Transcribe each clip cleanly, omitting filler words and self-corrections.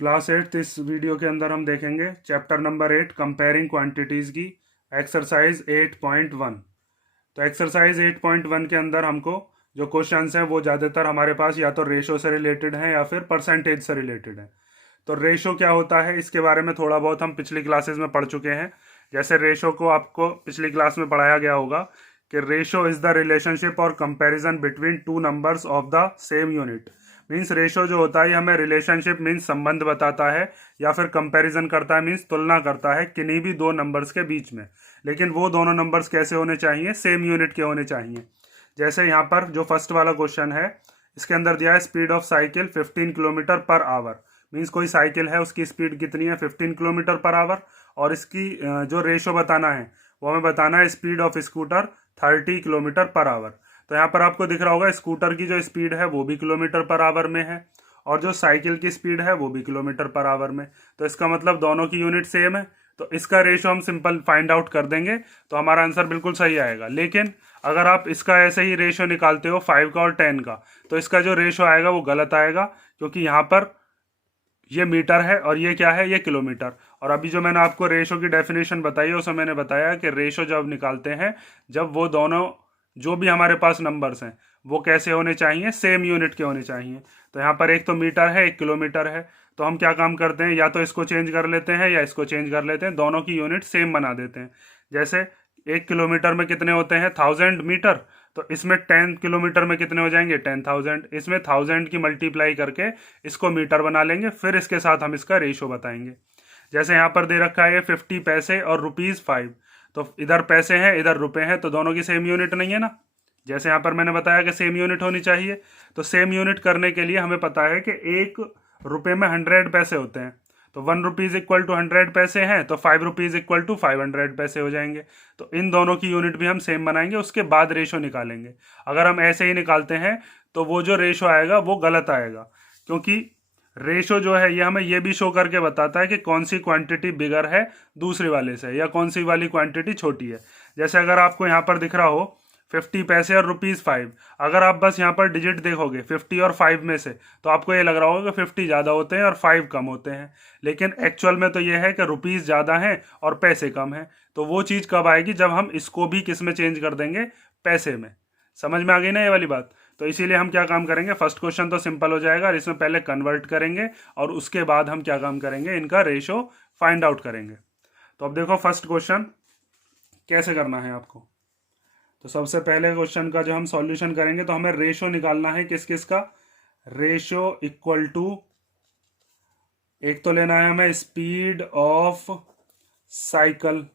Class 8 इस video के अंदर हम देखेंगे चैप्टर नंबर 8 कंपेयरिंग क्वांटिटीज़ की एक्सरसाइज 8.1। तो एक्सरसाइज 8.1 के अंदर हमको जो क्वेश्चंस हैं वो ज़्यादातर हमारे पास या तो रेशो से रिलेटेड हैं या फिर परसेंटेज से रिलेटेड हैं। तो रेशो क्या होता है इसके बारे में थोड़ा बहुत हम पिछली क्लासेस में पढ़ चुके हैं। जैसे रेशो को आपको पिछली क्लास में पढ़ाया गया होगा कि रेशो इज़ द रिलेशनशिप और comparison between two numbers of the same unit. Means ratio जो होता है हमें रिलेशनशिप मीन्स संबंध बताता है या फिर कंपैरिजन करता है मीन्स तुलना करता है किन्हीं भी दो नंबर्स के बीच में। लेकिन वो दोनों नंबर्स कैसे होने चाहिए, सेम यूनिट के होने चाहिए। जैसे यहाँ पर जो फर्स्ट वाला क्वेश्चन है इसके अंदर दिया है speed of cycle 15 kilometre per hour. Means कोई साइकिल है उसकी स्पीड कितनी है 15 किलोमीटर पर आवर और इसकी जो रेशो बताना है वो हमें बताना है speed of scooter 30 kilometre per hour. तो यहाँ पर आपको दिख रहा होगा स्कूटर की जो स्पीड है वो भी किलोमीटर पर आवर में है और जो साइकिल की स्पीड है वो भी किलोमीटर पर आवर में। तो इसका मतलब दोनों की यूनिट सेम है, तो इसका रेशो हम सिंपल फाइंड आउट कर देंगे तो हमारा आंसर बिल्कुल सही आएगा। लेकिन अगर आप इसका ऐसे ही रेशो निकालते हो 5 का और 10 का तो इसका जो रेशो आएगा वो गलत आएगा, क्योंकि यहाँ पर ये मीटर है और ये क्या है, ये किलोमीटर। और अभी जो मैंने आपको रेशो की डेफिनेशन बताई है उसमें मैंने बताया कि रेशो जब निकालते हैं जब वो दोनों जो भी हमारे पास नंबर्स हैं वो कैसे होने चाहिए, सेम यूनिट के होने चाहिए। तो यहाँ पर एक तो मीटर है एक किलोमीटर है, तो हम क्या काम करते हैं या तो इसको चेंज कर लेते हैं या इसको चेंज कर लेते हैं, दोनों की यूनिट सेम बना देते हैं। जैसे 1 किलोमीटर में कितने होते हैं 1000 मीटर, तो इसमें 10 किलोमीटर में कितने हो जाएंगे 10,000। इसमें 1000 की मल्टीप्लाई करके इसको मीटर बना लेंगे, फिर इसके साथ हम इसका रेशो बताएंगे। जैसे यहाँ पर दे रखा है 50 पैसे और ₹5, तो इधर पैसे हैं इधर रुपए हैं तो दोनों की सेम यूनिट नहीं है ना। जैसे यहाँ पर मैंने बताया कि सेम यूनिट होनी चाहिए, तो सेम यूनिट करने के लिए हमें पता है कि 1 रुपये में 100 पैसे होते हैं, तो 1 रुपीज़ इक्वल टू 100 पैसे हैं तो 5 रुपीज़ इक्वल टू 500 पैसे हो जाएंगे। तो इन दोनों की यूनिट भी हम सेम बनाएंगे, उसके बाद रेशो निकालेंगे। अगर हम ऐसे ही निकालते हैं तो वो जो रेशो आएगा वो गलत आएगा, क्योंकि रेशो जो है ये हमें ये भी शो करके बताता है कि कौन सी क्वांटिटी बिगर है दूसरे वाले से या कौन सी वाली क्वांटिटी छोटी है। जैसे अगर आपको यहाँ पर दिख रहा हो 50 पैसे और ₹5, अगर आप बस यहाँ पर डिजिट देखोगे 50 और 5 में से तो आपको ये लग रहा होगा कि 50 ज़्यादा होते हैं और 5 कम होते हैं, लेकिन एक्चुअल में तो ये है कि रुपीज़ ज़्यादा हैं और पैसे कम हैं। तो वो चीज़ कब आएगी, जब हम इसको भी किस में चेंज कर देंगे, पैसे में। समझ में आ गई ना ये वाली बात। तो इसीलिए हम क्या काम करेंगे, फर्स्ट क्वेश्चन तो सिंपल हो जाएगा और इसमें पहले कन्वर्ट करेंगे और उसके बाद हम क्या काम करेंगे, इनका रेशो फाइंड आउट करेंगे। तो अब देखो फर्स्ट क्वेश्चन कैसे करना है आपको। तो सबसे पहले क्वेश्चन का जो हम सॉल्यूशन करेंगे तो हमें रेशो निकालना है किस किस का, रेशो इक्वल टू एक तो लेना है हमें स्पीड ऑफ साइकिल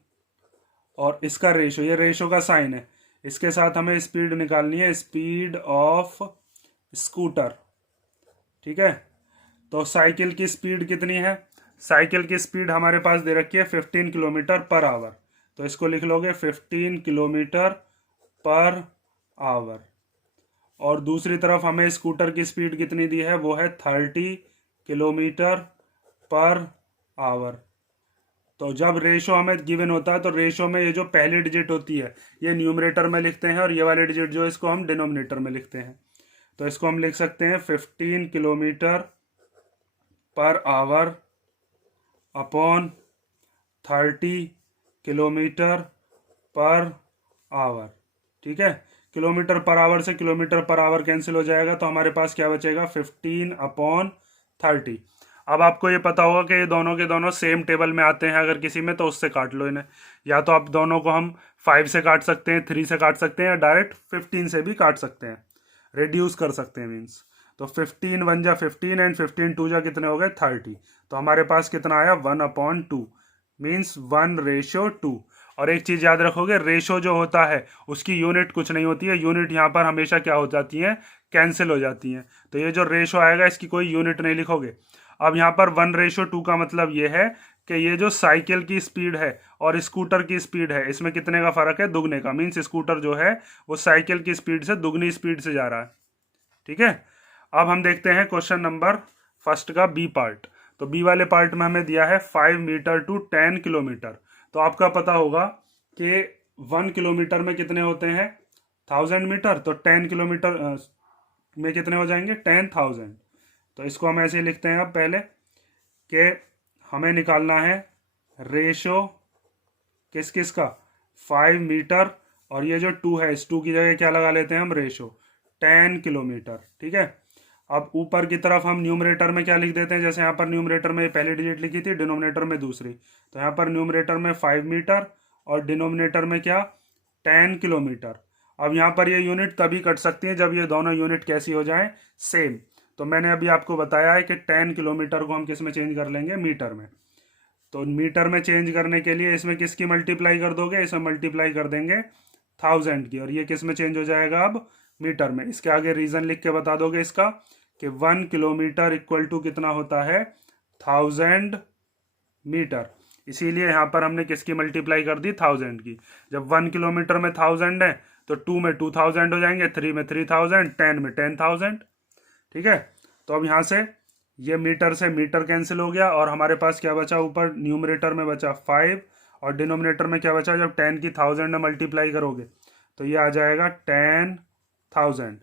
और इसका रेशो, ये रेशो का साइन है, इसके साथ हमें स्पीड निकालनी है स्पीड ऑफ स्कूटर। ठीक है, तो साइकिल की स्पीड कितनी है, साइकिल की स्पीड हमारे पास दे रखी है 15 किलोमीटर पर आवर, तो इसको लिख लोगे 15 किलोमीटर पर आवर। और दूसरी तरफ हमें स्कूटर की स्पीड कितनी दी है, वो है 30 किलोमीटर पर आवर। तो जब रेशो हमें गिवन होता है तो रेशो में ये जो पहली डिजिट होती है ये न्यूमरेटर में लिखते हैं और ये वाले डिजिट जो इसको हम डिनोमिनेटर में लिखते हैं। तो इसको हम लिख सकते हैं 15 kilometre per hour upon 30 kilometre per hour. ठीक है, किलोमीटर पर आवर से किलोमीटर पर आवर कैंसिल हो जाएगा तो हमारे पास क्या बचेगा 15/30। अब आपको ये पता होगा कि ये दोनों के दोनों सेम टेबल में आते हैं, अगर किसी में तो उससे काट लो इन्हें, या तो आप दोनों को हम 5 से काट सकते हैं, 3 से काट सकते हैं या डायरेक्ट 15 से भी काट सकते हैं, रिड्यूस कर सकते हैं मीन्स। तो 15 1 जा 15 एंड 15 2 जा कितने हो गए 30। तो हमारे पास कितना आया 1/2 मीन्स 1:2। और एक चीज़ याद रखोगे, रेशो जो होता है उसकी यूनिट कुछ नहीं होती है, यूनिट यहाँ पर हमेशा क्या हो जाती है, कैंसिल हो जाती हैं। तो ये जो रेशो आएगा इसकी कोई यूनिट नहीं लिखोगे। अब यहाँ पर 1:2 का मतलब ये है कि ये जो साइकिल की स्पीड है और स्कूटर की स्पीड है इसमें कितने का फ़र्क है, दुगने का। मीन्स स्कूटर जो है वो साइकिल की स्पीड से दुगनी स्पीड से जा रहा है। ठीक है, अब हम देखते हैं क्वेश्चन नंबर फर्स्ट का बी पार्ट। तो बी वाले पार्ट में हमें दिया है 5 मीटर टू 10 किलोमीटर। तो आपका पता होगा कि 1 किलोमीटर में कितने होते हैं 1000 मीटर, तो 10 किलोमीटर में कितने हो जाएंगे 10,000। तो इसको हम ऐसे लिखते हैं अब पहले कि हमें निकालना है रेशो किस किस का, 5 मीटर, और ये जो 2 है इस 2 की जगह क्या लगा लेते हैं हम, रेशो 10 किलोमीटर। ठीक है, अब ऊपर की तरफ हम न्यूमरेटर में क्या लिख देते हैं, जैसे यहाँ पर न्यूमरेटर में पहली डिजिट लिखी थी, डिनोमिनेटर में दूसरी, तो यहाँ पर न्यूमरेटर में 5 मीटर और डिनोमिनेटर में क्या, 10 किलोमीटर। अब यहाँ पर ये यूनिट तभी कट सकती है जब ये दोनों यूनिट कैसी हो जाएं, सेम। तो मैंने अभी आपको बताया है कि 10 किलोमीटर को हम किस में चेंज कर लेंगे, मीटर में। तो मीटर में चेंज करने के लिए इसमें किसकी मल्टीप्लाई कर दोगे, इसमें मल्टीप्लाई कर देंगे 1000 की, और ये किस में चेंज हो जाएगा अब, मीटर में। इसके आगे रीजन लिख के बता दोगे इसका कि 1 किलोमीटर इक्वल टू कितना होता है, 1000 मीटर। इसीलिए यहाँ पर हमने किसकी मल्टीप्लाई कर दी, 1000 की। जब 1 किलोमीटर में 1000 है तो 2 में 2000 हो जाएंगे, 3 में 3000, 10 में 10,000। ठीक है, तो अब यहाँ से ये मीटर से मीटर कैंसिल हो गया, और हमारे पास क्या बचा, ऊपर न्यूमरेटर में बचा 5, और डिनोमिनेटर में क्या बचा, जब 10 की 1000 में मल्टीप्लाई करोगे तो ये आ जाएगा 10,000।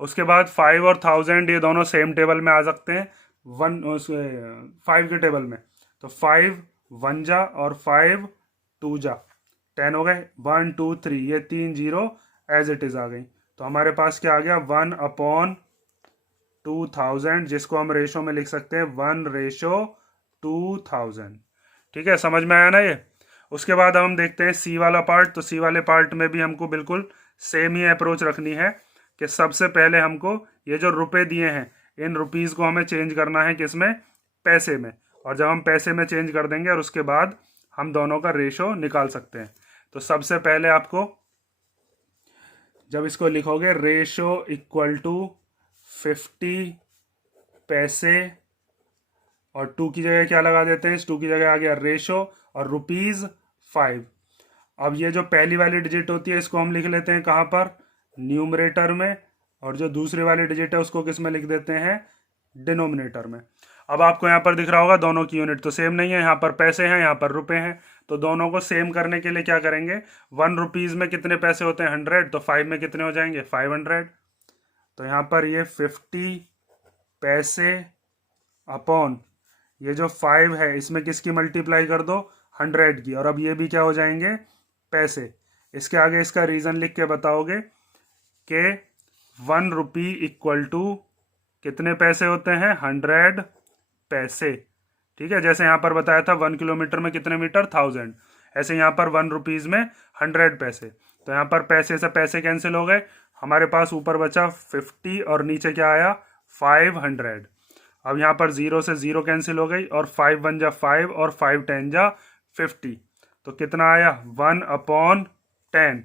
उसके बाद 5 और 1000 ये दोनों सेम टेबल में आ सकते हैं, 5 के टेबल में। तो 5 1 जा और 5 2 जा, 10 हो गए, 1 2 3, ये 3 जीरो एज इट इज आ गई। तो हमारे पास क्या आ गया, 1/2000, जिसको हम रेशो में लिख सकते हैं 1/2000। ठीक है, समझ में आया ना ये। उसके बाद हम देखते हैं सी वाला पार्ट। तो सी वाले पार्ट में भी हमको बिल्कुल सेम ही अप्रोच रखनी है कि सबसे पहले हमको ये जो रुपए दिए हैं इन रुपीज़ को हमें चेंज करना है किसमें, पैसे में। और जब हम पैसे में चेंज कर देंगे और उसके बाद हम दोनों का रेशो निकाल सकते हैं। तो सबसे पहले आपको जब इसको लिखोगे, रेशो इक्वल टू 50 पैसे, और 2 की जगह क्या लगा देते हैं, इस 2 की जगह आ गया रेशो, और रुपीज़ 5। अब ये जो पहली वाली डिजिट होती है इसको हम लिख लेते हैं कहाँ पर, न्यूमरेटर में, और जो दूसरी वाली डिजिट है उसको किस में लिख देते हैं, डिनोमिनेटर में। अब आपको यहाँ पर दिख रहा होगा दोनों की यूनिट तो सेम नहीं है, यहाँ पर पैसे हैं, यहाँ पर रुपए हैं। तो दोनों को सेम करने के लिए क्या करेंगे, 1 रुपीज़ में कितने पैसे होते हैं, 100, तो 5 में कितने हो जाएंगे, 500। तो यहाँ पर ये 50 पैसे अपॉन ये जो 5 है इसमें किसकी मल्टीप्लाई कर दो, 100 की, और अब ये भी क्या हो जाएंगे, पैसे। इसके आगे इसका रीज़न लिख के बताओगे कि 1 रुपी इक्वल टू कितने पैसे होते हैं, 100 पैसे। ठीक है, जैसे यहाँ पर बताया था 1 किलोमीटर में कितने मीटर, 1000, ऐसे यहाँ पर 1 रुपीज़ में 100 पैसे। तो यहाँ पर पैसे से पैसे कैंसिल हो गए, हमारे पास ऊपर बचा 50 और नीचे क्या आया, 500। अब यहाँ पर 0 से 0 कैंसिल हो गई, और 5 1 जा 5 और 5 10 जा 50। तो कितना आया, 1/10।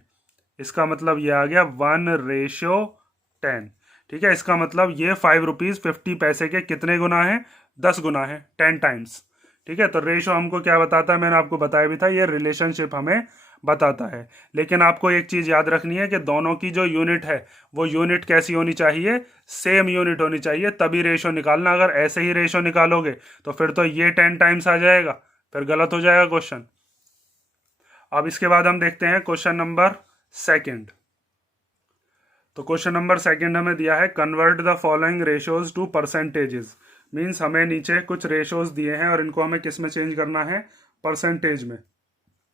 इसका मतलब ये आ गया 1/10। ठीक है, इसका मतलब ये 5 रुपीज़ 50 पैसे के कितने गुना है, 10 गुना है, 10 टाइम्स। ठीक है, तो रेशो हमको क्या बताता है, मैंने आपको बताया भी था, ये रिलेशनशिप हमें बताता है। लेकिन आपको एक चीज़ याद रखनी है कि दोनों की जो यूनिट है वो यूनिट कैसी होनी चाहिए, सेम यूनिट होनी चाहिए, तभी रेशो निकालना। अगर ऐसे ही रेशो निकालोगे तो फिर तो ये 10 टाइम्स आ जाएगा, फिर गलत हो जाएगा क्वेश्चन। अब इसके बाद हम देखते हैं क्वेश्चन नंबर 2। तो क्वेश्चन नंबर 2 हमें दिया है, convert the following ratios to percentages. Means हमें नीचे कुछ रेशोज दिए हैं और इनको हमें किस में चेंज करना है, परसेंटेज में।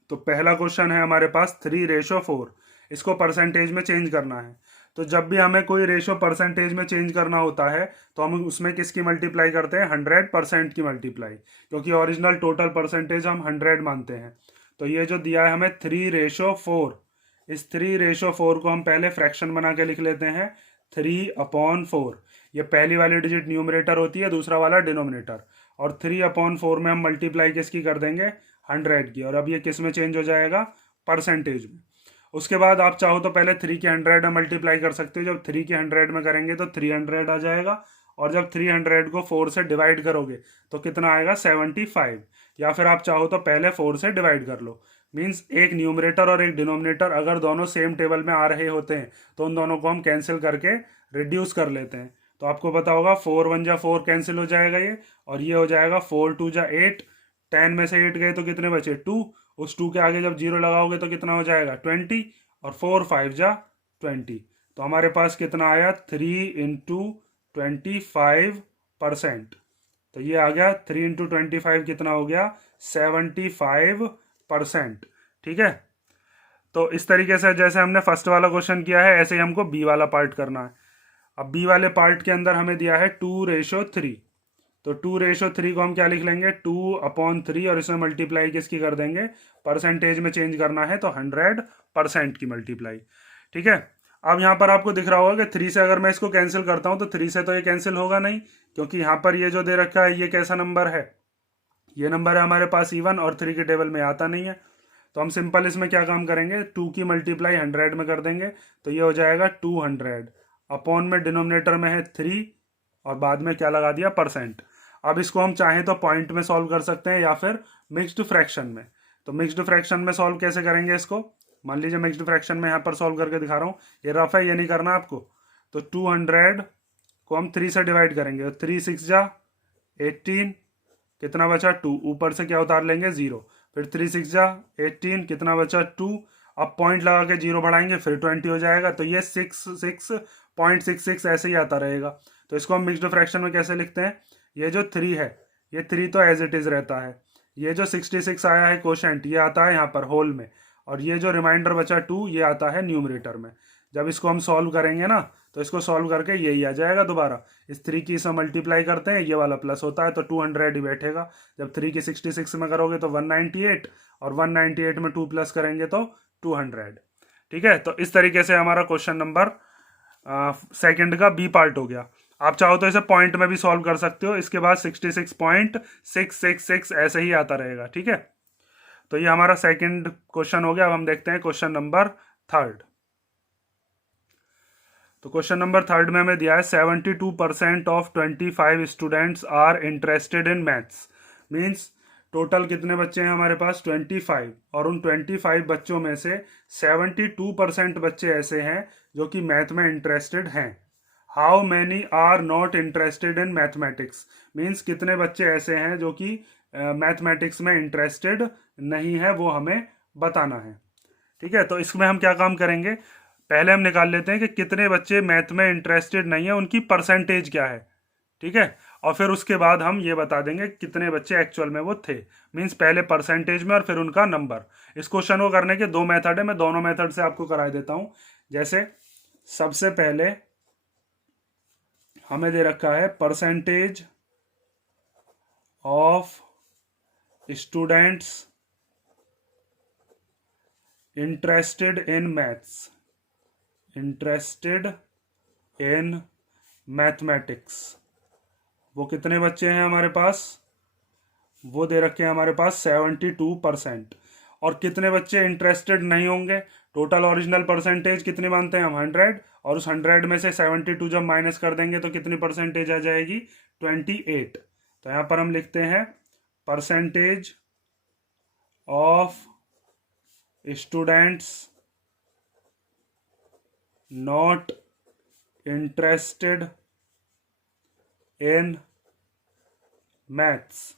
तो पहला क्वेश्चन है हमारे पास 3:4, इसको परसेंटेज में चेंज करना है। तो जब भी हमें कोई रेशो परसेंटेज में चेंज करना होता है तो हम उसमें किसकी मल्टीप्लाई करते हैं, 100% की मल्टीप्लाई, क्योंकि ओरिजिनल टोटल परसेंटेज हम 100 मानते हैं। तो ये जो दिया है हमें 3:4, इस 3:4 को हम पहले फ्रैक्शन बना के लिख लेते हैं, 3/4। ये पहली वाली डिजिट न्यूमरेटर होती है, दूसरा वाला डिनोमिनेटर, और 3/4 में हम मल्टीप्लाई किसकी कर देंगे, 100 की, और अब ये किस में चेंज हो जाएगा, परसेंटेज में। उसके बाद आप चाहो तो पहले 3 के 100 में मल्टीप्लाई कर सकते हो। जब 3 के 100 में करेंगे तो 300 आ जाएगा, और जब 300 को 4 से डिवाइड करोगे तो कितना आएगा, 75। या फिर आप चाहो तो पहले 4 से डिवाइड कर लो। मीन्स एक न्यूमरेटर और एक डिनोमिनेटर अगर दोनों सेम टेबल में आ रहे होते हैं तो उन दोनों को हम कैंसिल करके रिड्यूस कर लेते हैं। तो आपको पता होगा 4 1 जा 4 कैंसिल हो जाएगा ये, और ये हो जाएगा 4 2 जा 8, 10 में से 8 गए तो कितने बचे, 2। उस 2 के आगे जब 0 लगाओगे तो कितना हो जाएगा, 20, और 4 5 जा 20। तो हमारे पास कितना आया, 3 × 25%। तो ये आ गया 3 × 25 कितना हो गया 75%। ठीक है, तो इस तरीके से जैसे हमने फर्स्ट वाला क्वेश्चन किया है ऐसे ही हमको बी वाला पार्ट करना है। अब बी वाले पार्ट के अंदर हमें दिया है 2:3, तो 2:3 को हम क्या लिख लेंगे 2/3 और इसमें मल्टीप्लाई किसकी कर देंगे, परसेंटेज में चेंज करना है तो 100% की मल्टीप्लाई। ठीक है, अब यहाँ पर आपको दिख रहा होगा कि 3 से अगर मैं इसको कैंसिल करता हूँ तो 3 से तो ये कैंसिल होगा नहीं, क्योंकि यहाँ पर ये जो दे रखा है ये कैसा नंबर है, ये नंबर है हमारे पास इवन और 3 के टेबल में आता नहीं है। तो हम सिंपल इसमें क्या काम करेंगे 2 की मल्टीप्लाई 100 में कर देंगे, तो ये हो जाएगा 200 अपॉन में डिनोमिनेटर में है 3 और बाद में क्या लगा दिया परसेंट। अब इसको हम चाहें तो पॉइंट में सॉल्व कर सकते हैं या फिर मिक्स्ड फ्रैक्शन में। तो मिक्स्ड फ्रैक्शन में सॉल्व कैसे करेंगे इसको, मान लीजिए मिक्स्ड फ्रैक्शन में यहाँ पर सॉल्व करके दिखा रहा हूँ, ये रफ है ये नहीं करना आपको। तो 200 को हम 3 से डिवाइड करेंगे, 3 6 जा 18, कितना बचा 2, ऊपर से क्या उतार लेंगे 0, फिर 3 6 जा 18, कितना बचा 2, अब पॉइंट लगा के 0 बढ़ाएंगे फिर 20 हो जाएगा। तो ये 6.66 ऐसे ही आता रहेगा। तो इसको हम मिक्स्ड फ्रैक्शन में कैसे लिखते हैं, ये जो 3 है ये 3 तो एज इट इज रहता है, ये जो 66 आया है क्वोशेंट ये आता है यहाँ पर होल में, और ये जो रिमाइंडर बचा 2 ये आता है न्यूमरेटर में। जब इसको हम सॉल्व करेंगे ना तो इसको सॉल्व करके यही आ जाएगा दोबारा, इस 3 की इसमें मल्टीप्लाई करते हैं ये वाला प्लस होता है तो 200 ही बैठेगा। जब 3 की 66 में करोगे तो 198 और 198 में 2 प्लस करेंगे तो 200। ठीक है, तो इस तरीके से हमारा क्वेश्चन नंबर सेकंड का बी पार्ट हो गया। आप चाहो तो इसे पॉइंट में भी सॉल्व कर सकते हो, इसके बाद 66.666 ऐसे ही आता रहेगा। ठीक है, तो ये हमारा सेकंड क्वेश्चन हो गया। अब हम देखते हैं क्वेश्चन नंबर थर्ड। तो क्वेश्चन नंबर थर्ड में हमें दिया है 72% of 25 students are interested in maths. Means total कितने बच्चे हैं हमारे पास 25, और उन 25 बच्चों में से 72% बच्चे ऐसे हैं जो कि मैथ में इंटरेस्टेड हैं। How many are not interested in mathematics, means कितने बच्चे ऐसे हैं जो कि मैथमेटिक्स में इंटरेस्टेड नहीं है, वो हमें बताना है। ठीक है, तो इसमें हम क्या काम करेंगे, पहले हम निकाल लेते हैं कि कितने बच्चे मैथ में इंटरेस्टेड नहीं है, उनकी परसेंटेज क्या है। ठीक है, और फिर उसके बाद हम ये बता देंगे कितने बच्चे एक्चुअल में वो थे, मीन्स पहले परसेंटेज में और फिर उनका नंबर। इस क्वेश्चन को करने के 2 मेथड है, मैं दोनों मेथड से आपको करा देता हूं। जैसे सबसे पहले हमें दे रखा है percentage of students interested in maths, interested in mathematics, वो कितने बच्चे हैं हमारे पास, वो दे रखे हैं हमारे पास 72%। और कितने बच्चे इंटरेस्टेड नहीं होंगे, टोटल ओरिजिनल परसेंटेज कितनी मानते हैं हम 100, और उस 100 में से 72 जब माइनस कर देंगे तो कितनी परसेंटेज आ जाएगी 28। तो यहाँ पर हम लिखते हैं percentage of students not interested in maths,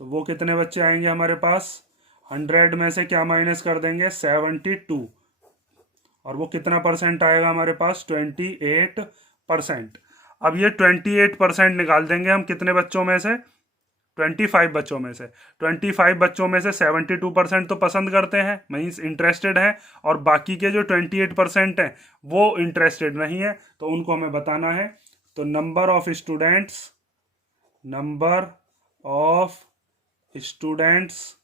तो वो कितने बच्चे आएंगे हमारे पास, 100 में से क्या माइनस कर देंगे 72, और वो कितना परसेंट आएगा हमारे पास 28%। अब ये 28% निकाल देंगे हम कितने बच्चों में से, 25 बच्चों में से। 25 बच्चों में से 72% तो पसंद करते हैं, मीन्स इंटरेस्टेड हैं, और बाकी के जो 28% हैं वो इंटरेस्टेड नहीं है, तो उनको हमें बताना है। तो number of students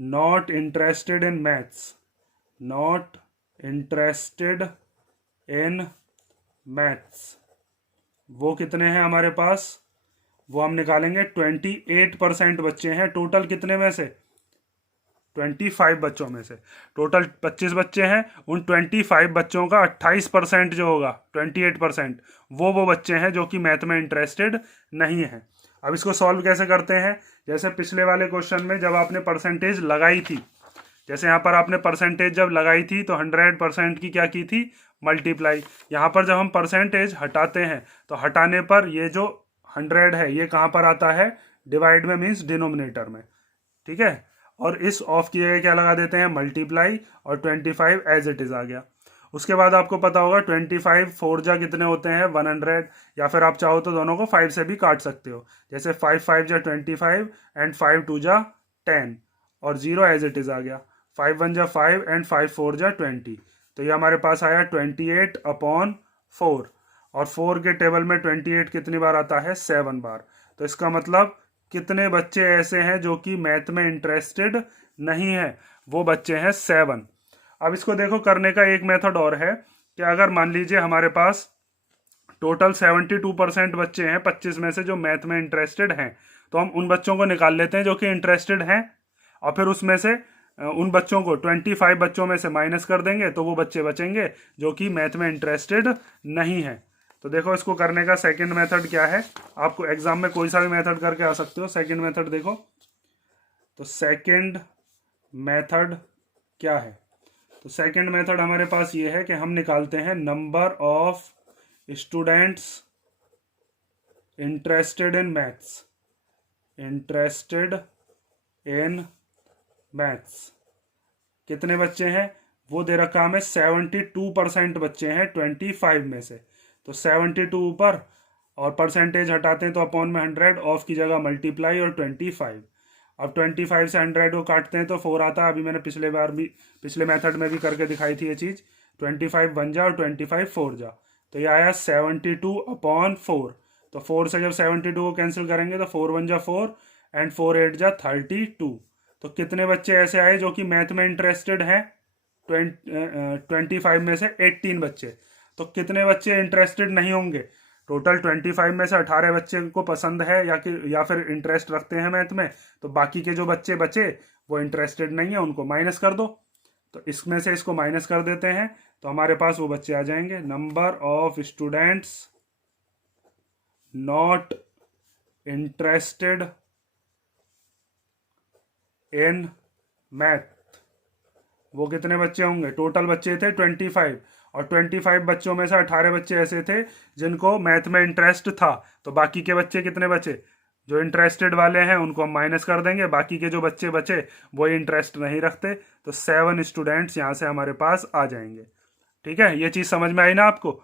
not interested in maths, not interested in maths, वो कितने हैं हमारे पास, वो हम निकालेंगे 28% बच्चे हैं टोटल कितने में से, 25 बच्चों में से। टोटल 25 बच्चे हैं, उन 25 बच्चों का 28% जो होगा 28% वो बच्चे हैं जो कि मैथ में इंटरेस्टेड नहीं है। अब इसको सॉल्व कैसे करते हैं, जैसे पिछले वाले क्वेश्चन में जब आपने परसेंटेज लगाई थी, जैसे यहाँ पर आपने परसेंटेज जब लगाई थी तो 100% की क्या की थी मल्टीप्लाई। यहाँ पर जब हम परसेंटेज हटाते हैं तो हटाने पर ये जो 100 है ये कहाँ पर आता है, डिवाइड में, मीन्स डिनोमिनेटर में। ठीक है, और इस ऑफ की जगह क्या लगा देते हैं मल्टीप्लाई, और 25 एज इट इज आ गया। उसके बाद आपको पता होगा 25 फोर जा कितने होते हैं 100, या फिर आप चाहो तो दोनों को 5 से भी काट सकते हो, जैसे 5 5 जा 25 एंड 5 2 जा 10 और 0 एज इट इज आ गया। 5 1 जा 5 एंड 5 4 जा 20, तो ये हमारे पास आया 28/4, और 4 के टेबल में 28 कितनी बार आता है 7 बार। तो इसका मतलब कितने बच्चे ऐसे हैं जो कि मैथ में इंटरेस्टेड नहीं है, वो बच्चे हैं 7। अब इसको देखो, करने का एक मेथड और है कि अगर मान लीजिए हमारे पास टोटल 72% बच्चे हैं 25 में से जो मैथ में इंटरेस्टेड हैं, तो हम उन बच्चों को निकाल लेते हैं जो कि इंटरेस्टेड हैं, और फिर उसमें से उन बच्चों को 25 बच्चों में से माइनस कर देंगे, तो वो बच्चे बचेंगे जो कि मैथ में इंटरेस्टेड नहीं है। तो देखो, इसको करने का सेकंड मेथड क्या है, आपको एग्जाम में कोई सा भी मेथड करके आ सकते हो। सेकंड मेथड देखो, तो सेकंड मेथड क्या है, तो सेकंड मेथड हमारे पास ये है कि हम निकालते हैं number of students interested in maths, interested in maths कितने बच्चे हैं, वो दे रखा हमें 72% बच्चे हैं 25 में से। तो 72 ऊपर और परसेंटेज हटाते हैं तो अपॉन में 100, ऑफ की जगह मल्टीप्लाई और 25। अब 25 से 100 को काटते हैं तो 4 आता है। अभी मैंने पिछले मेथड में भी करके दिखाई थी ये चीज़। 25 1 जा और 25 4 जा, तो ये आया 72/4। तो 4 से जब 72 को कैंसिल करेंगे तो 4 1 जा 4 एंड 4 8 जा 32। तो कितने बच्चे ऐसे आए जो कि मैथ में इंटरेस्टेड हैं 25 में से 18 बच्चे। तो कितने बच्चे इंटरेस्टेड नहीं होंगे, टोटल 25 में से 18 बच्चे को पसंद है या फिर इंटरेस्ट रखते हैं मैथ में, तो बाकी के जो बच्चे बचे वो इंटरेस्टेड नहीं है, उनको माइनस कर दो। तो इसमें से इसको माइनस कर देते हैं तो हमारे पास वो बच्चे आ जाएंगे, number of students not interested in math. वो कितने बच्चे होंगे, टोटल बच्चे थे 25, और 25 बच्चों में से 18 बच्चे ऐसे थे जिनको मैथ में इंटरेस्ट था। तो बाकी के बच्चे कितने बचे, जो इंटरेस्टेड वाले हैं उनको हम माइनस कर देंगे, बाकी के जो बच्चे बचे वो इंटरेस्ट नहीं रखते। तो 7 स्टूडेंट्स यहाँ से हमारे पास आ जाएंगे। ठीक है, ये चीज़ समझ में आई ना आपको।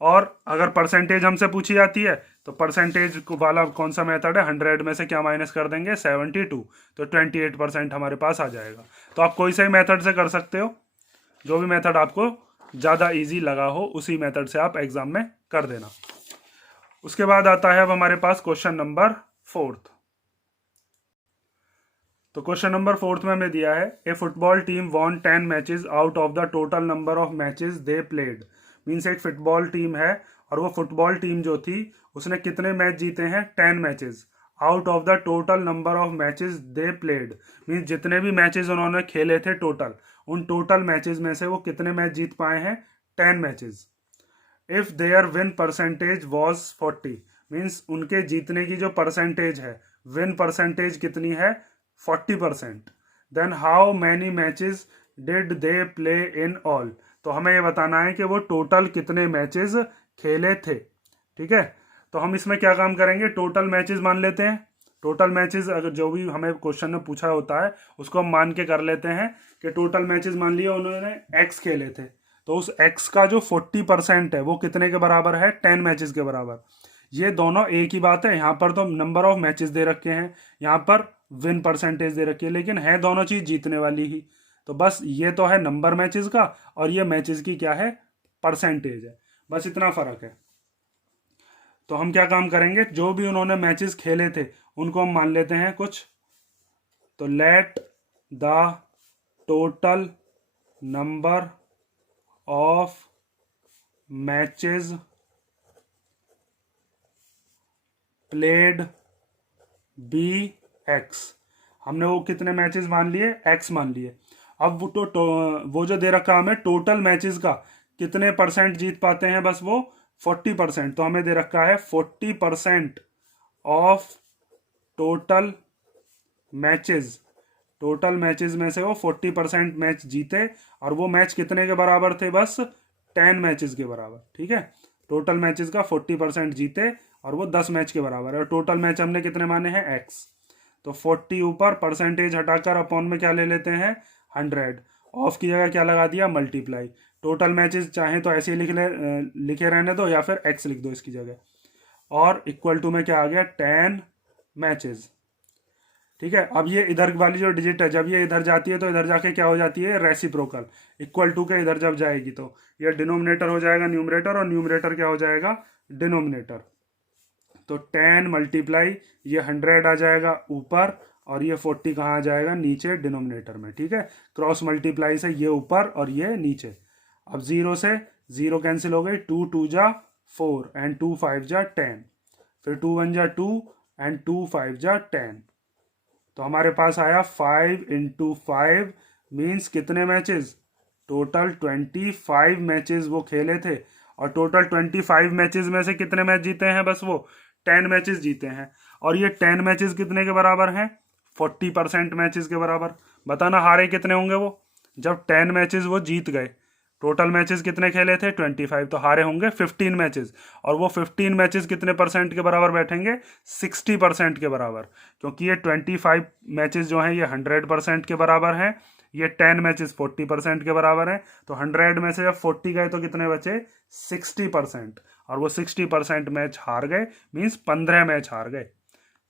और अगर परसेंटेज हमसे पूछी जाती है तो परसेंटेज वाला कौन सा मेथड है, 100 में से क्या माइनस कर देंगे 72, तो 28% हमारे पास आ जाएगा। तो आप कोई से मेथड से कर सकते हो, जो भी मेथड आपको ज़्यादा इजी लगा हो उसी मेथड से आप एग्जाम में कर देना। उसके बाद आता है अब हमारे पास क्वेश्चन नंबर 4। तो क्वेश्चन नंबर 4 में हमें दिया है, a football team won 10 matches out of the total number of matches they played. Means एक फुटबॉल टीम है और वो फुटबॉल टीम जो थी उसने कितने मैच जीते हैं 10 matches out of the total number of matches they played. Means जितने भी मैचेस उन्होंने खेले थे टोटल, उन टोटल मैचेस में से वो कितने मैच जीत पाए हैं 10 matches. If their win percentage was 40, means उनके जीतने की जो परसेंटेज है, विन परसेंटेज कितनी है 40%, then how many matches did they play in all. तो हमें ये बताना है कि वो टोटल कितने मैचेस खेले थे। ठीक है, तो हम इसमें क्या काम करेंगे, टोटल मैचेस मान लेते हैं। टोटल मैचेस अगर जो भी हमें क्वेश्चन में पूछा होता है उसको हम मान के कर लेते हैं कि टोटल मैचेस मान लिया उन्होंने x खेले थे, तो उस x का जो 40% है वो कितने के बराबर है 10 मैचेस के बराबर। ये दोनों एक ही बात है, यहाँ पर तो नंबर ऑफ मैचेस दे रखे हैं, यहाँ पर विन परसेंटेज दे रखी है, लेकिन है दोनों चीज जीतने वाली ही। तो बस ये तो है नंबर मैचेस का और ये मैचेस की क्या है परसेंटेज है, बस इतना फर्क है। तो हम क्या काम करेंगे, जो भी उन्होंने मैचेस खेले थे उनको हम मान लेते हैं कुछ। तो let the total number of matches played be x. हमने वो कितने मैचेस मान लिए x मान लिए। अब वो जो दे रखा हमें टोटल मैचेस का कितने परसेंट जीत पाते हैं, बस वो 40%। तो हमें दे रखा है 40% of total matches. Total matches में से वो 40% मैच जीते और वो मैच कितने के बराबर थे, बस 10 मैचेस के बराबर। ठीक है, टोटल मैचेस का 40% जीते और वो 10 मैच के बराबर है। और टोटल मैच हमने कितने माने हैं x, तो 40 ऊपर परसेंटेज हटाकर अपॉन में क्या ले लेते हैं 100, ऑफ की जगह क्या लगा दिया, मल्टीप्लाई। टोटल मैचेस चाहें तो ऐसे ही लिखे रहने दो या फिर एक्स लिख दो इसकी जगह, और इक्वल टू में क्या आ गया, 10 मैचेस। ठीक है, अब ये इधर वाली जो डिजिट है जब ये इधर जाती है तो इधर जाके क्या हो जाती है, रेसिप्रोकल। इक्वल टू के इधर जब जाएगी तो ये डिनोमिनेटर हो जाएगा न्यूमरेटर, और न्यूमरेटर क्या हो जाएगा, डिनोमिनेटर। तो 10 मल्टीप्लाई ये 100 आ जाएगा ऊपर, और ये 40 कहाँ आ जाएगा, नीचे डिनोमिनेटर में। ठीक है, क्रॉस मल्टीप्लाई से ये ऊपर और ये नीचे। अब 0 से 0 कैंसिल हो गई, 2 2 जा 4 एंड 2 5 जा 10, फिर 2 1 जा 2 एंड 2 5 जा 10। तो हमारे पास आया 5 इंटू 5 मीन्स कितने मैचेस, टोटल 25 मैचेस वो खेले थे। और टोटल 25 मैचेस में से कितने मैच जीते हैं, बस वो 10 मैचेस जीते हैं। और ये 10 मैचेस कितने के बराबर हैं, 40% मैचेस के बराबर। बताना हारे कितने होंगे वो, जब 10 मैचेस वो जीत गए। टोटल मैचेस कितने खेले थे, 25, तो हारे होंगे 15 मैचेस। और वो 15 मैचेस कितने परसेंट के बराबर बैठेंगे, 60% के बराबर, क्योंकि ये 25 मैचेस जो हैं ये 100% के बराबर हैं, ये 10 मैचेस 40% के बराबर हैं। तो 100 में से जब 40 गए तो कितने बचे, 60%, और वो 60% मैच हार गए, मीन्स 15 मैच हार गए।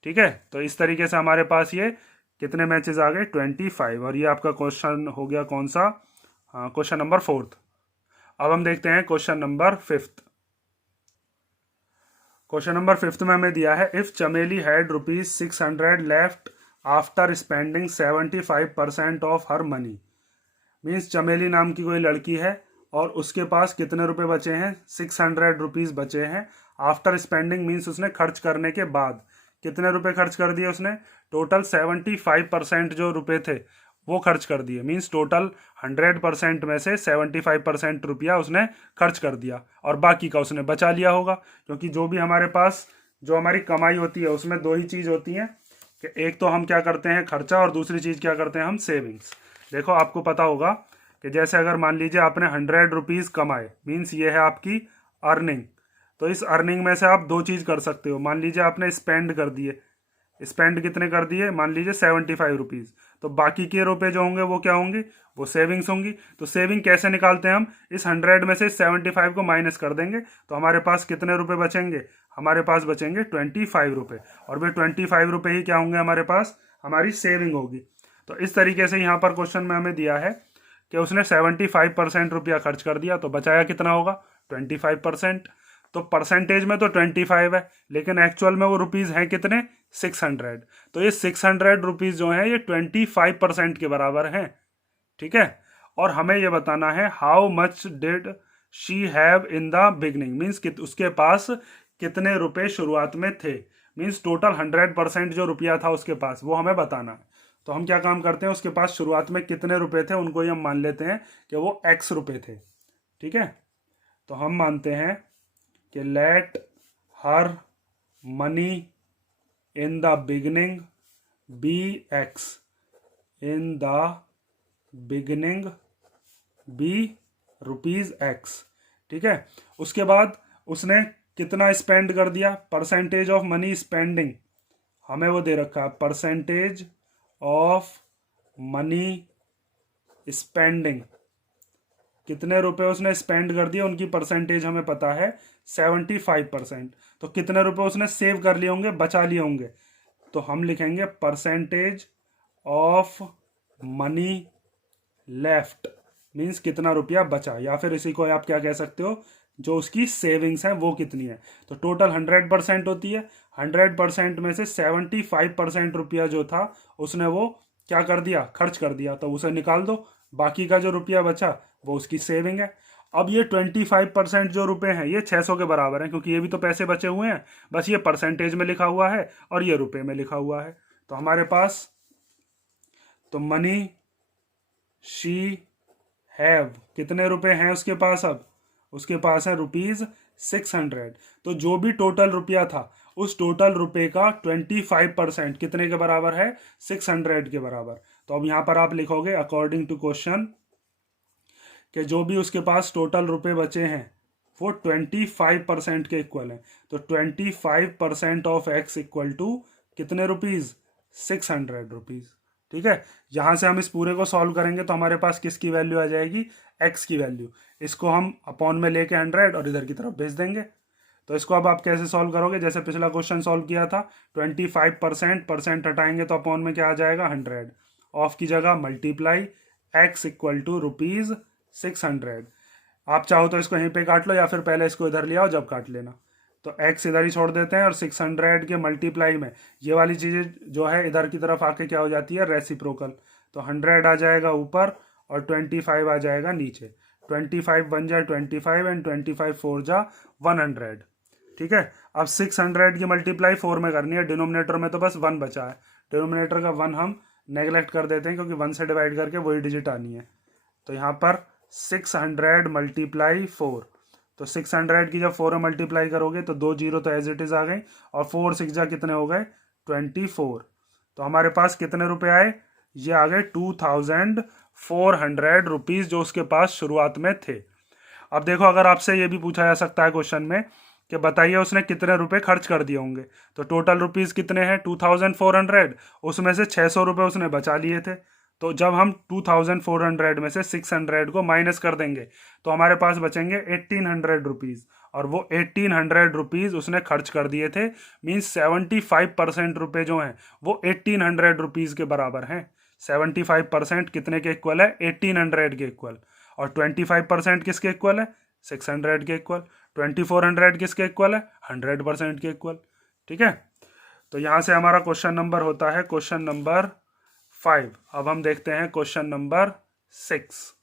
ठीक है, तो इस तरीके से हमारे पास ये कितने मैचेस आ गए, 25। और ये आपका क्वेश्चन हो गया कौन सा, हाँ, क्वेश्चन नंबर 4। अब हम देखते हैं क्वेश्चन नंबर 5। क्वेश्चन नंबर 5 में हमें दिया है, इफ चमेली had ₹600 left after spending 75% of her money. Means चमेली नाम की कोई लड़की है और उसके पास कितने रुपए बचे हैं, 600 रुपीज बचे हैं। आफ्टर स्पेंडिंग मीन्स उसने खर्च करने के बाद कितने रुपए खर्च कर दिए उसने, टोटल 75% जो रुपए थे वो खर्च कर दिए। मीन्स टोटल 100% में से 75% रुपया उसने खर्च कर दिया, और बाकी का उसने बचा लिया होगा। क्योंकि जो भी हमारे पास जो हमारी कमाई होती है उसमें दो ही चीज़ होती हैं, कि एक तो हम क्या करते हैं खर्चा, और दूसरी चीज़ क्या करते हैं हम, सेविंग्स। देखो आपको पता होगा कि जैसे अगर मान लीजिए आपने 100 रुपीज़ कमाए, मीन्स ये है आपकी अर्निंग। तो इस अर्निंग में से आप दो चीज़ कर सकते हो। मान लीजिए आपने स्पेंड कर दिए, स्पेंड कितने कर दिए, मान लीजिए 75 रुपीज़, तो बाकी के रुपए जो होंगे वो क्या होंगे, वो सेविंग्स होंगी। तो सेविंग कैसे निकालते हैं हम, इस 100 में से 75 को माइनस कर देंगे, तो हमारे पास कितने रुपए बचेंगे, हमारे पास बचेंगे 25 रुपये। और वे 25 रुपये ही क्या होंगे हमारे पास, हमारी सेविंग होगी। तो इस तरीके से यहाँ पर क्वेश्चन में हमें दिया है कि उसने 75% रुपया खर्च कर दिया, तो बचाया कितना होगा, 25%। तो परसेंटेज में तो 25 है, लेकिन एक्चुअल में वो रुपीज़ हैं कितने, 600। तो ये 600 रुपीज़ जो हैं ये 25% के बराबर हैं। ठीक है, और हमें ये बताना है how much did she have in the beginning. Means उसके पास कितने रुपए शुरुआत में थे। मीन्स टोटल 100% जो रुपया था उसके पास वो हमें बताना है। तो हम क्या काम करते हैं, उसके पास शुरुआत में कितने रुपए थे उनको ही हम मान लेते हैं कि वो x रुपए थे। ठीक है, तो हम मानते हैं कि let her money in the beginning be x, in the beginning be ₹x। ठीक है, उसके बाद उसने कितना स्पेंड कर दिया, परसेंटेज ऑफ मनी स्पेंडिंग हमें वो दे रखा है, परसेंटेज ऑफ मनी स्पेंडिंग, कितने रुपए उसने स्पेंड कर दिए उनकी परसेंटेज हमें पता है 75%। तो कितने रुपए उसने सेव कर लिए होंगे, बचा लिए होंगे, तो हम लिखेंगे percentage of money left, means कितना रुपया बचा, या फिर इसी को आप क्या कह सकते हो, जो उसकी सेविंग्स है वो कितनी है। तो टोटल 100% होती है, 100% में से 75% रुपया जो था उसने वो क्या कर दिया, खर्च कर दिया, तो उसे निकाल दो। बाकी का जो रुपया बचा वो उसकी सेविंग है। अब ये 25% जो रुपए हैं ये 600 के बराबर हैं, क्योंकि ये भी तो पैसे बचे हुए हैं, बस ये परसेंटेज में लिखा हुआ है और ये रुपए में लिखा हुआ है। तो हमारे पास तो मनी शी हैव, कितने रुपए हैं उसके पास, अब उसके पास है ₹600। तो जो भी टोटल रुपया था उस टोटल रुपए का 25% कितने के बराबर है, 600 के बराबर। तो अब यहां पर आप लिखोगे अकॉर्डिंग टू क्वेश्चन कि जो भी उसके पास टोटल रुपए बचे हैं वो 25% के इक्वल हैं। तो 25% ऑफ x इक्वल टू कितने रुपीज, 600 रुपीज। ठीक है, यहाँ से हम इस पूरे को सॉल्व करेंगे तो हमारे पास किसकी वैल्यू आ जाएगी, x की वैल्यू। इसको हम अपॉन में लेके 100 और इधर की तरफ भेज देंगे। तो इसको अब आप कैसे सॉल्व करोगे, जैसे पिछला क्वेश्चन सॉल्व किया था, 25% परसेंट हटाएंगे तो अपॉन में क्या आ जाएगा, 100, ऑफ की जगह मल्टीप्लाई x इक्वल टू ₹600। आप चाहो तो इसको यहीं पे काट लो या फिर पहले इसको इधर ले आओ जब काट लेना। तो x इधर ही छोड़ देते हैं और 600 के मल्टीप्लाई में ये वाली चीज़ें जो है इधर की तरफ आके क्या हो जाती है, रेसिप्रोकल। तो 100 आ जाएगा ऊपर और 25 आ जाएगा नीचे। 25 बन जाए 25 एंड 25 4 जा 100। ठीक है, अब 600 की मल्टीप्लाई 4 में करनी है, डिनोमिनेटर में तो बस 1 बचा है, डिनोमिनेटर का 1 हम नेगलेक्ट कर देते हैं क्योंकि 1 से डिवाइड करके वही डिजिट आनी है। तो यहाँ पर 600 मल्टीप्लाई 4, तो 600 की जब 4 में मल्टीप्लाई करोगे तो 2 जीरो तो एज इट इज आ गई और 4 6 जा कितने हो गए, 24। तो हमारे पास कितने रुपए आए, ये आ गए 2400 रुपीज जो उसके पास शुरुआत में थे। अब देखो, अगर आपसे ये भी पूछा जा सकता है क्वेश्चन में कि बताइए उसने कितने रुपए खर्च कर दिए होंगे, तो टोटल रुपीज कितने हैं 2400, उसमें से 600 रुपए उसने बचा लिए थे। तो जब हम 2400 में से 600 को माइनस कर देंगे तो हमारे पास बचेंगे 1800 रुपीज, और वो 1800 रुपीज उसने खर्च कर दिए थे। मीन्स 75% रुपए जो हैं वो 1800 रुपीज के बराबर हैं। 75% कितने के इक्वल है, 1800 के इक्वल। और 25% किसके इक्वल है, 600 के इक्वल। 2400 किसके इक्वल है, 100% के इक्वल। ठीक है, तो यहां से हमारा क्वेश्चन नंबर होता है क्वेश्चन नंबर 5। अब हम देखते हैं क्वेश्चन नंबर 6।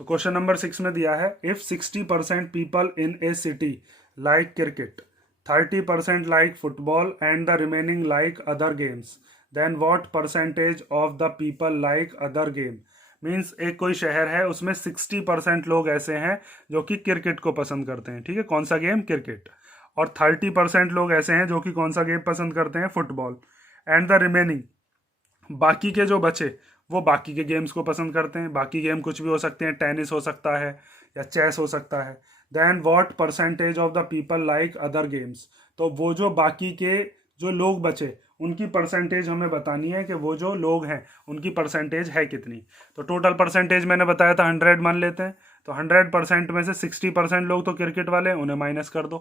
तो क्वेश्चन नंबर 6 में दिया है, if 60% people in a city like cricket, 30% like football and the remaining like other games, then what percentage of the people like other game. Means एक कोई शहर है, उसमें 60% लोग ऐसे हैं जो कि क्रिकेट को पसंद करते हैं। ठीक है, कौन सा गेम, क्रिकेट। और 30% लोग ऐसे हैं जो कि कौन सा गेम पसंद करते हैं, फुटबॉल। एंड द रिमेनिंग, बाकी के जो बचे वो बाकी के गेम्स को पसंद करते हैं। बाकी गेम कुछ भी हो सकते हैं, टेनिस हो सकता है या चेस हो सकता है। Then what percentage of the people like other games, तो वो जो बाकी के जो लोग बचे उनकी परसेंटेज हमें बतानी है कि वो जो लोग हैं उनकी परसेंटेज है कितनी। तो टोटल परसेंटेज मैंने बताया था 100 मान लेते हैं। तो 100% में से 60% लोग तो क्रिकेट वाले हैं, उन्हें माइनस कर दो,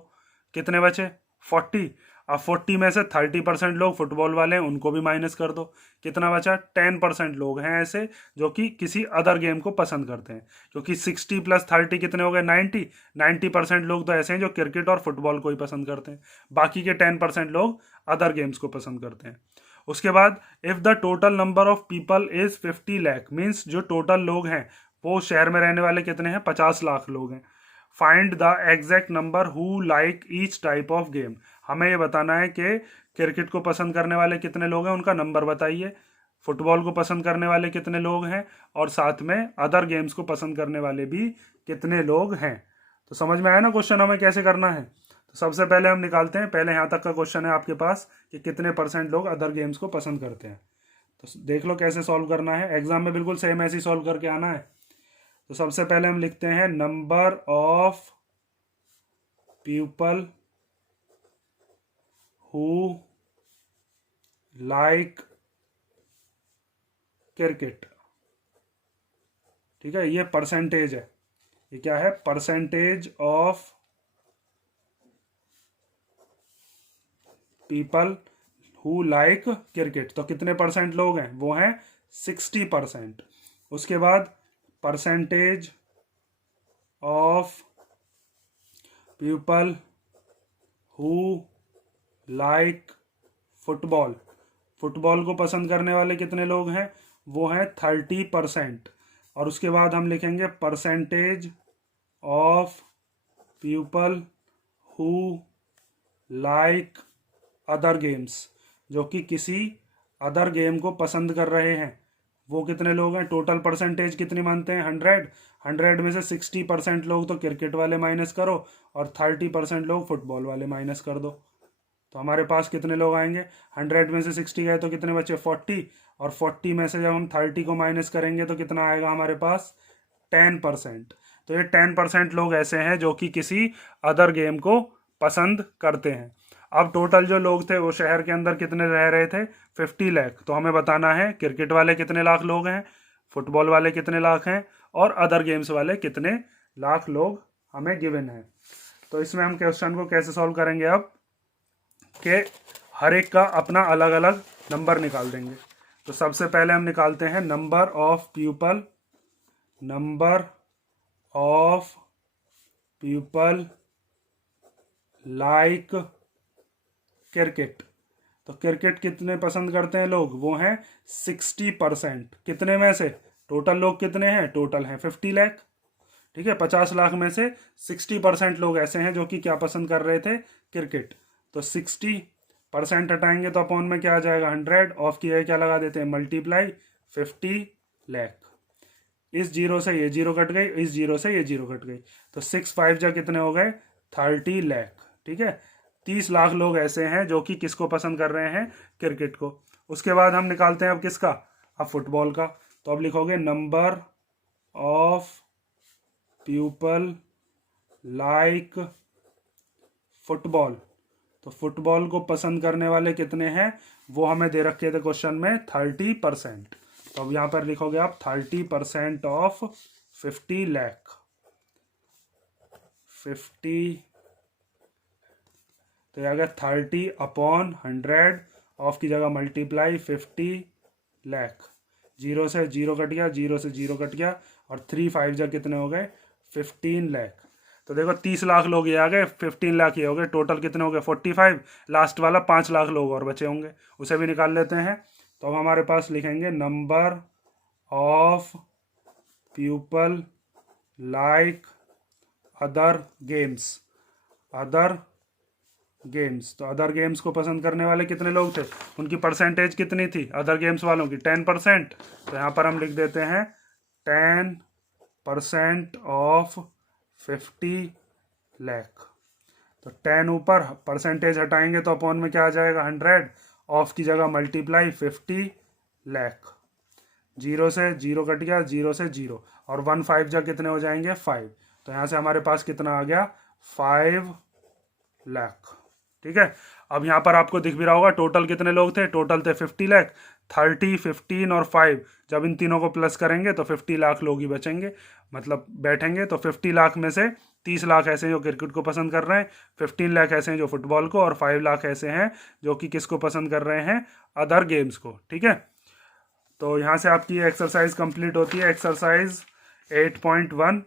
कितने बचे, 40। अब 40 में से 30% लोग फुटबॉल वाले हैं, उनको भी माइनस कर दो, कितना बचा, 10% लोग हैं ऐसे जो कि किसी अदर गेम को पसंद करते हैं। क्योंकि 60 + 30 कितने हो गए, 90% लोग तो ऐसे हैं जो क्रिकेट और फुटबॉल को ही पसंद करते हैं। बाकी के 10% लोग अदर गेम्स को पसंद करते हैं। उसके बाद, if the total number of people is 50 lakh, means जो टोटल लोग हैं वो शहर में रहने वाले कितने हैं, 50 लाख लोग हैं। Find the exact number who like each type of game, हमें ये बताना है कि क्रिकेट को पसंद करने वाले कितने लोग हैं, उनका नंबर बताइए। फुटबॉल को पसंद करने वाले कितने लोग हैं, और साथ में अदर गेम्स को पसंद करने वाले भी कितने लोग हैं। तो समझ में आया ना क्वेश्चन हमें कैसे करना है। तो सबसे पहले हम निकालते हैं, पहले यहाँ तक का क्वेश्चन है आपके पास कि कितने % लोग अदर गेम्स को पसंद करते हैं। तो देख लो कैसे सॉल्व करना है, एग्जाम में बिल्कुल सेम ऐसे ही सॉल्व करके आना है। तो सबसे पहले हम लिखते हैं number of people who like cricket. ठीक है, ये परसेंटेज है, ये क्या है, percentage of people who like cricket. तो कितने % लोग हैं, वो हैं 60%। उसके बाद percentage of people who like football, football को पसंद करने वाले कितने लोग हैं, वो हैं 30%। और उसके बाद हम लिखेंगे percentage of people who like other games, जो कि किसी अदर गेम को पसंद कर रहे हैं, वो कितने लोग हैं। टोटल परसेंटेज कितनी मानते हैं, 100 में से 60% लोग तो क्रिकेट वाले माइनस करो और 30% लोग फुटबॉल वाले माइनस कर दो। तो हमारे पास कितने लोग आएंगे, 100 में से 60 गए तो कितने बचे, 40। और 40 में से जब हम 30 को माइनस करेंगे तो कितना आएगा हमारे पास, 10%। तो ये 10% लोग ऐसे हैं जो कि किसी अदर गेम को पसंद करते हैं। अब टोटल जो लोग थे वो शहर के अंदर कितने रह रहे थे, 50 लाख। तो हमें बताना है क्रिकेट वाले कितने लाख लोग हैं, फुटबॉल वाले कितने लाख हैं, और अदर गेम्स वाले कितने लाख लोग हमें गिवन है। तो इसमें हम क्वेश्चन को कैसे सॉल्व करेंगे अब, कि हर एक का अपना अलग अलग नंबर निकाल देंगे। तो सबसे पहले हम निकालते हैं number of people like cricket. तो क्रिकेट कितने पसंद करते हैं लोग, वो हैं 60%। कितने में से, टोटल लोग कितने हैं, टोटल हैं 50 लाख। ठीक है, 50 लाख में से 60% लोग ऐसे हैं जो कि क्या पसंद कर रहे थे, क्रिकेट। तो 60% हटाएंगे तो अपॉन में क्या आ जाएगा, 100। ऑफ की क्या लगा देते हैं, मल्टीप्लाई 50 लाख। इस जीरो से ये जीरो कट गई, इस जीरो से ये जीरो कट गई, तो 6 5 जा कितने हो गए, 30 लाख। ठीक है, 30 लाख लोग ऐसे हैं जो कि किसको पसंद कर रहे हैं, क्रिकेट को। उसके बाद हम निकालते हैं अब किसका, अब फुटबॉल का। तो अब लिखोगे number of people like football. तो फुटबॉल को पसंद करने वाले कितने हैं, वो हमें दे रखे थे क्वेश्चन में 30%। तो अब यहां पर लिखोगे आप 30% ऑफ 50 लाख। 50, तो यह आ गया 30 अपॉन 100, ऑफ की जगह मल्टीप्लाई 50 लाख। जीरो से जीरो कट गया, जीरो से जीरो कट गया, और 3 5 जा कितने हो गए, 15 लाख। तो देखो 30 लाख लोग ये आ गए, 15 लाख ये हो गए, टोटल कितने हो गए 45। लास्ट वाला 5 लाख लोग और बचे होंगे, उसे भी निकाल लेते हैं। तो अब हमारे पास लिखेंगे number of people like other games. तो अदर गेम्स को पसंद करने वाले कितने लोग थे, उनकी परसेंटेज कितनी थी अदर गेम्स वालों की, 10%। तो यहाँ पर हम लिख देते हैं 10% ऑफ 50 लाख। तो 10 ऊपर, परसेंटेज हटाएंगे तो अपॉन में क्या आ जाएगा, 100। ऑफ की जगह मल्टीप्लाई 50 लाख। जीरो से जीरो कट गया, जीरो से जीरो, और 1 5 जा कितने हो जाएंगे, 5। तो यहाँ से हमारे पास कितना आ गया, 5 लाख। ठीक है, अब यहाँ पर आपको दिख भी रहा होगा टोटल कितने लोग थे, टोटल थे 50 लाख। 30, 15 और 5 जब इन तीनों को प्लस करेंगे तो 50 लाख लोग ही बचेंगे, मतलब बैठेंगे। तो 50 लाख में से 30 लाख ऐसे हैं जो क्रिकेट को पसंद कर रहे हैं, 15 लाख ऐसे हैं जो फुटबॉल को, और 5 लाख ऐसे हैं जो कि किसको पसंद कर रहे हैं, अदर गेम्स को। ठीक है, तो यहाँ से आपकी एक्सरसाइज कंप्लीट होती है, एक्सरसाइज 8.1।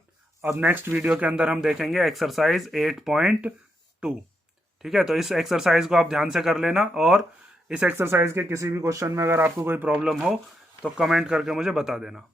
अब नेक्स्ट वीडियो के अंदर हम देखेंगे एक्सरसाइज 8.2। ठीक है, तो इस एक्सरसाइज को आप ध्यान से कर लेना, और इस एक्सरसाइज के किसी भी क्वेश्चन में अगर आपको कोई प्रॉब्लम हो तो कमेंट करके मुझे बता देना।